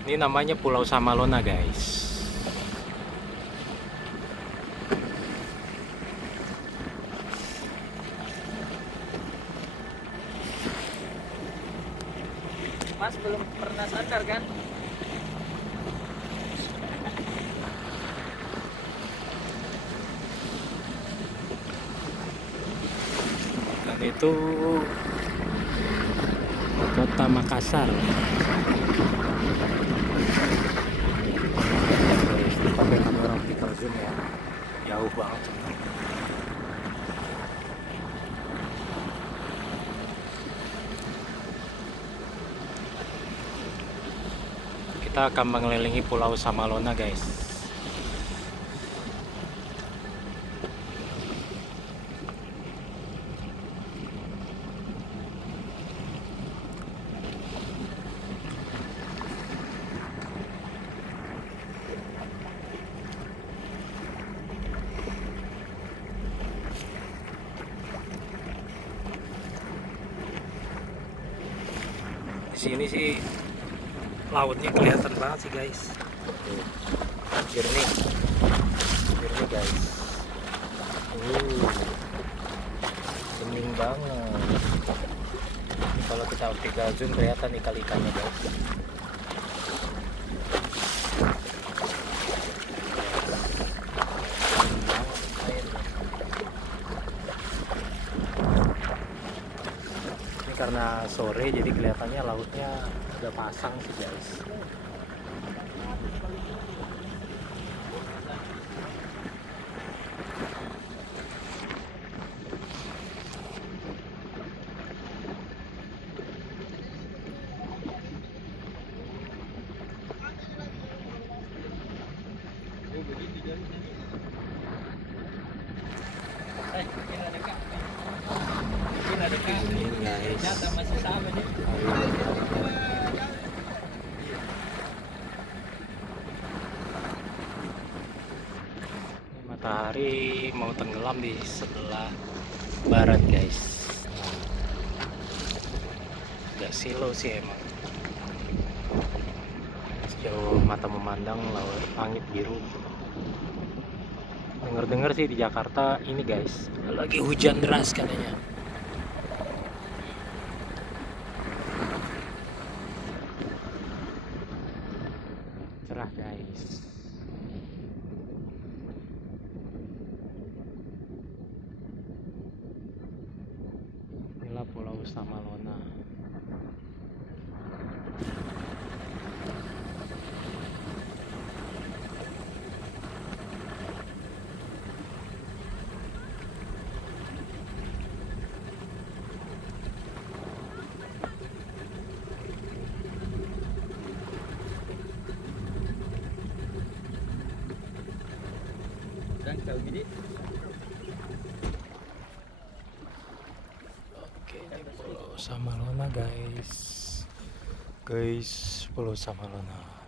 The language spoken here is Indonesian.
Ini namanya Pulau Samalona, guys. Mas belum pernah sadar kan? Dan itu Kota Makassar. Pakai kamera optical zoom ya, jauh banget. Kita akan mengelilingi Pulau Samalona, guys. Di sini sih lautnya kelihatan banget sih, guys. Tuh, jernih guys. Bening banget. Kalau kita optical zoom kelihatan ikan-ikannya, guys. Ini karena sore jadi kelihatannya lautnya udah pasang sih, guys. Ini, guys. Ternyata masih sama nih. Matahari mau tenggelam di sebelah barat, guys. Agak silau sih emang. Sejauh mata memandang laut, langit biru. Dengar-dengar sih di Jakarta ini, guys, lagi hujan deras katanya. Cerah, guys. Inilah Pulau Samalona. Dan kalau gini Oke, ini Pulau Samalona, guys. Pulau Samalona.